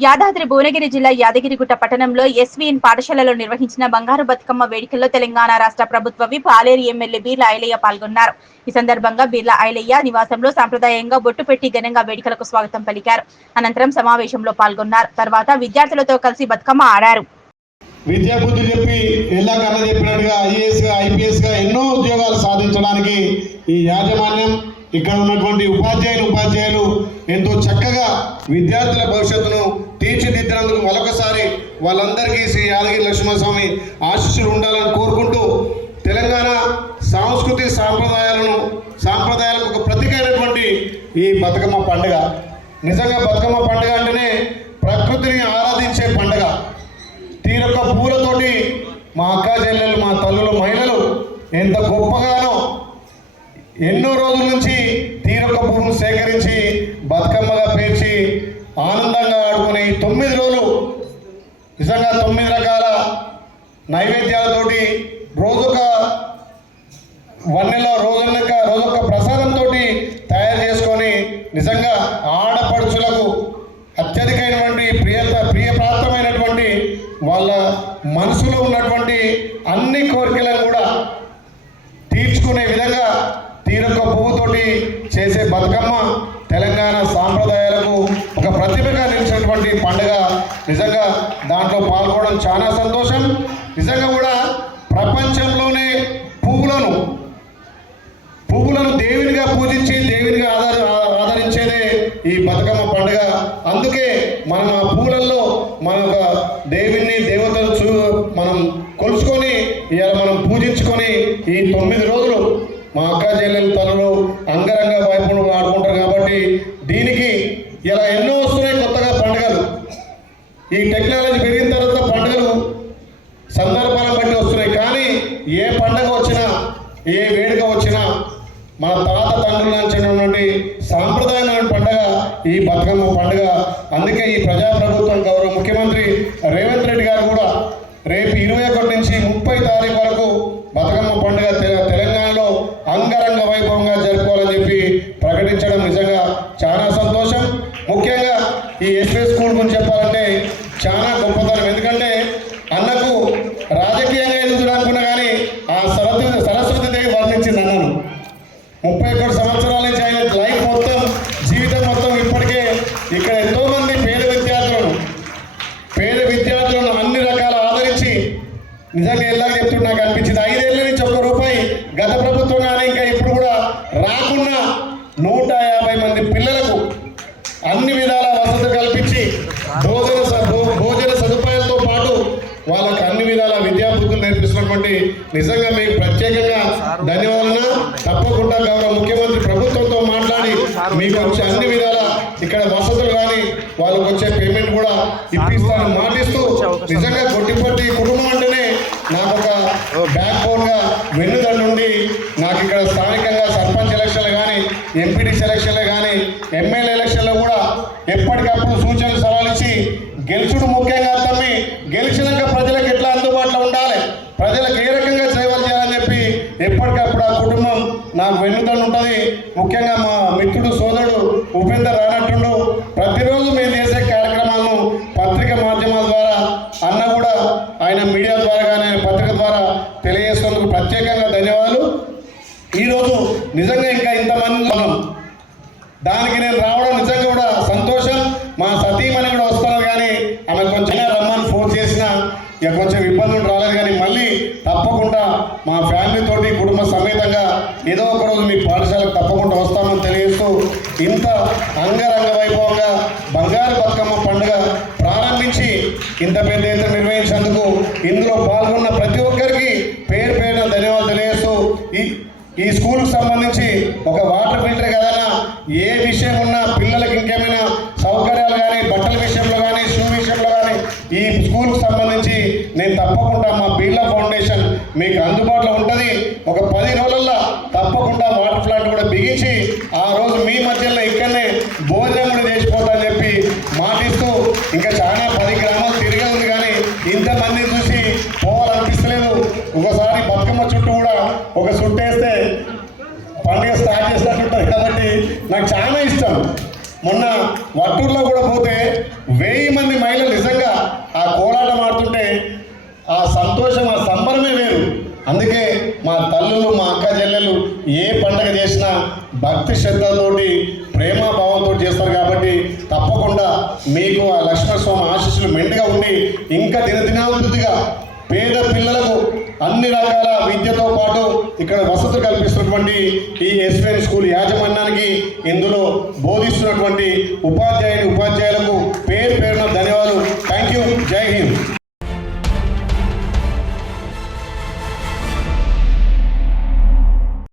యాదాద్రి భువనగిరి జిల్లా యాదగిరిగుట్ట పట్టణంలో ఎస్వీఎన్ పాఠశాలలో నిర్వహించిన బంగారు బతుకమ్మ వేడుకల్లో తెలంగాణ రాష్ట్ర ప్రభుత్వ విప్ ఆలేరు ఎమ్మెల్యే బీర్ల ఐలయ్య పాల్గొన్నారు. ఈ సందర్భంగా బీర్ల ఐలయ్య నివాసంలో సాంప్రదాయంగా బొట్టు పెట్టి ఘనంగా వేడుకలకు స్వాగతం పలికారు. అనంతరం సమావేశంలో పాల్గొన్నారు. తర్వాత విద్యార్థులతో కలిసి బతుకమ్మ ఆడారు. విద్యా బుద్ధి చెప్పి ఎలా కన్న చెప్పినట్టుగా ఐఏఎస్గా ఐపీఎస్గా ఎన్నో ఉద్యోగాలు సాధించడానికి ఈ యాజమాన్యం ఇక్కడ ఉన్నటువంటి ఉపాధ్యాయులు ఉపాధ్యాయులు ఎంతో చక్కగా విద్యార్థుల భవిష్యత్తును తీర్చిదిద్దినందుకు మరొకసారి వాళ్ళందరికీ శ్రీ యాదగిరి లక్ష్మణస్వామి ఆశీస్సులు ఉండాలని కోరుకుంటూ తెలంగాణ సాంస్కృతిక సాంప్రదాయాలను సాంప్రదాయాలకు ఒక ప్రతీక అయినటువంటి ఈ బతుకమ్మ పండుగ. నిజంగా బతుకమ్మ పండుగ అంటేనే ప్రకృతిని ఆరాధించే పండుగ. తీరొక్క పూలతోటి మా అక్క చెల్లెలు మా తల్లులు మహిళలు ఎంత గొప్పగానో ఎన్నో రోజుల నుంచి తీరొక్క పువ్వును సేకరించి బతుకమ్మ ఈ తొమ్మిది రోజులు. నిజంగా తొమ్మిది రకాల నైవేద్యాలతోటి రోజొక వన్నెలో రోజులక రోజొక ప్రసాదంతో తయారు చేసుకొని నిజంగా ఆడపడుచులకు అత్యధికమైనటువంటి ప్రియత ప్రియప్రాప్తమైనటువంటి వాళ్ళ మనసులో ఉన్నటువంటి అన్ని కోరికలను కూడా తీర్చుకునే విధంగా తీరొక్క పువ్వుతోటి చేసే బతుకమ్మ తెలంగాణ సాంప్రదాయాలకు ఒక ప్రతిభగా నిలిచినటువంటి పండుగ నిజంగా దాంట్లో పాల్గొనడం చాలా సంతోషం. నిజంగా కూడా ప్రపంచంలోనే పువ్వులను పువ్వులను దేవునిగా పూజించి దేవునిగా ఆధార ఆదరించేదే ఈ బతుకమ్మ పండుగ. అందుకే మనం ఆ పూలల్లో మన యొక్క దేవుని దేవతలు చూ మనం కొలుసుకొని ఇవాళ మనం పూజించుకొని ఈ తొమ్మిది రోజులు మా అక్క చెల్లెలు తనలో అంగరంగ వైపును ఆడుకుంటారు కాబట్టి దీనికి ఇలా ఎన్నో వస్తున్నాయి కొత్తగా పండుగలు ఈ టెక్నాలజీ పెరిగిన తర్వాత పండుగలు సందర్భాలను బట్టి వస్తున్నాయి. కానీ ఏ పండగ వచ్చినా ఏ వేడుక వచ్చినా మన తాత తండ్రుల నుంచి ఉన్నటువంటి సాంప్రదాయమైన పండుగ ఈ బతుకమ్మ పండుగ. అందుకే ఈ ప్రజాప్రభుత్వం గౌరవ ముఖ్యమంత్రి రేవంత్ రెడ్డి గారు కూడా రేపు ఇరవై ఒకటి నుంచి ముప్పై తారీఖు వరకు బతుకమ్మ పండుగ తెలంగాణలో అంగరంగ వైభవంగా జరుపుకోవాలని చెప్పి ప్రకటించడం నిజంగా చాలా సంతోషం ముఖ్యంగా ఈ ఎస్పీ స్కూల్ గురించి చెప్పాలంటే చాలా గొప్పతనం ఎందుకంటే అన్నకు రాజకీయంగా ఎదుగుతున్నా కానీ ఆ సరస్వతి సరస్వతి దేవి వర్ణించింది అన్నను ముప్పై ఒకటి సంవత్సరాల నుంచి ఆయన లైఫ్ మొత్తం జీవితం మొత్తం ఇప్పటికే ఇక్కడ ఎంతో మంది పేద విద్యార్థులను పేద విద్యార్థులను అన్ని రకాల ఆదరించి నిజంగా ఎలా చెప్తుంటే నాకు అనిపించింది. ఐదేళ్ళ నుంచి ఒక్క రూపాయి గత ప్రభుత్వం కానీ ఇంకా ఇప్పుడు కూడా రాకుండా నూట యాభై మంది పిల్లలకు అన్ని విధాల వసతి కల్పించి భోజన భోజన సదుపాయాలతో పాటు వాళ్ళకు అన్ని విధాల విద్యాబుద్ధులు నేర్పిస్తున్నటువంటి నిజంగా మీకు ప్రత్యేకంగా ధన్యవాదాలు. తప్పకుండా గౌరవ ముఖ్యమంత్రి ప్రభుత్వంతో మాట్లాడి మీకు వచ్చే అన్ని విధాల ఇక్కడ వసతులు కానీ వాళ్ళకి వచ్చే పేమెంట్ కూడా ఇప్పిస్తానని మాటిస్తూ నిజంగా గొట్టిపట్టి కుటుంబం అంటేనే నాకు ఒక బ్యాక్ బోన్గా నాకు ఇక్కడ స్థానికంగా సర్పంచ్ ఎలక్షన్లు కానీ ఎంపీటీ సెలక్షన్లు కానీ ఎమ్మెల్యే ఎలక్షన్లో కూడా ఎప్పటికప్పుడు సూచనలు సలహాలు ఇచ్చి గెలుచుడు ముఖ్యంగా తమ్మి. గెలిచినాక ప్రజలకు ఎట్లా అందుబాటులో ఉండాలి? ప్రజలకు ఏ రకంగా సేవలు చేయాలని చెప్పి ఎప్పటికప్పుడు ఆ కుటుంబం నాకు వెన్నుదండు ఉంటుంది ముఖ్యంగా మా మిత్రుడు తెలియజేసినందుకు ప్రత్యేకంగా ధన్యవాదాలు. ఈరోజు నిజంగా ఇంకా ఇంతమంది మనం దానికి నేను రావడం నిజంగా కూడా సంతోషం. మా సతీమణి కూడా వస్తున్నారు కానీ ఆమె కొంచెం రమ్మని ఫోన్ చేసిన ఇక కొంచెం ఇబ్బందులు రాలేదు కానీ మళ్ళీ తప్పకుండా మా ఫ్యామిలీ తోటి కుటుంబ సమేతంగా ఏదో ఒక రోజు మీ పాఠశాలకు తప్పకుండా వస్తామని తెలియజేస్తూ ఇంత అంగరంగ వైభవంగా బంగారు బతుకమ్మ పండుగ ప్రారంభించి ఇంత పెద్ద ఎత్తున నిర్వహించేందుకు ఇందులో పాల్గొన్న ప్రతి ఒక్కరికి పేరు పేరున ధన్యవాదాలు తెలియజేస్తూ ఈ ఈ స్కూల్కి సంబంధించి ఒక వాటర్ ఫిల్టర్ కదన్నా ఏ విషయం ఉన్నా పిల్లలకి ఇంకేమైనా సౌకర్యాలు కానీ బట్టల విషయంలో కానీ షూ విషయంలో కానీ ఈ స్కూల్కి సంబంధించి నేను తప్పకుండా మా బిర్లా ఫౌండేషన్ మీకు అందుబాటులో ఉంటుంది. ఒక పది రోజుల్లో తప్పకుండా వాటర్ ప్లాంట్ కూడా బిగించి ఆ రోజు మీ మధ్యలో ఇక్కడనే భోజనం కూడా చేసిపోతా అని చెప్పి మాటిస్తూ ఇంకా చాలా పది గ్రామాలు తిరిగే ఉంది కానీ ఇంతమంది చూసి పోవాలనిపిస్తలేదు. ఒకసారి బతుకమ్మ చుట్టూ కూడా ఒక చుట్టేస్తే పండుగ స్టార్ట్ చేసినట్టు కాబట్టి నాకు చాలా ఇష్టం. మొన్న వట్టూరులో కూడా పోతే వెయ్యి మంది మహిళలు నిజంగా ఆ కోలాటం ఆడుతుంటే ఆ సంతోషం ఆ సంబరమే వేరు. అందుకే మా తల్లులు మా అక్క చెల్లెలు ఏ పండగ చేసినా భక్తి శ్రద్ధతోటి ప్రేమ భావ మీకు ఆ లక్ష్మణస్వామి ఆశీస్సులు మెండుగా ఉండి ఇంకా దినదినాభివృద్ధిగా పేద పిల్లలకు అన్ని రకాల విద్యతో పాటు ఇక్కడ వసతులు కల్పిస్తున్నటువంటి ఈ ఎస్విఎన్ స్కూల్ యాజమాన్యానికి ఇందులో బోధిస్తున్నటువంటి ఉపాధ్యాయుని ఉపాధ్యాయులకు పేరు పేరు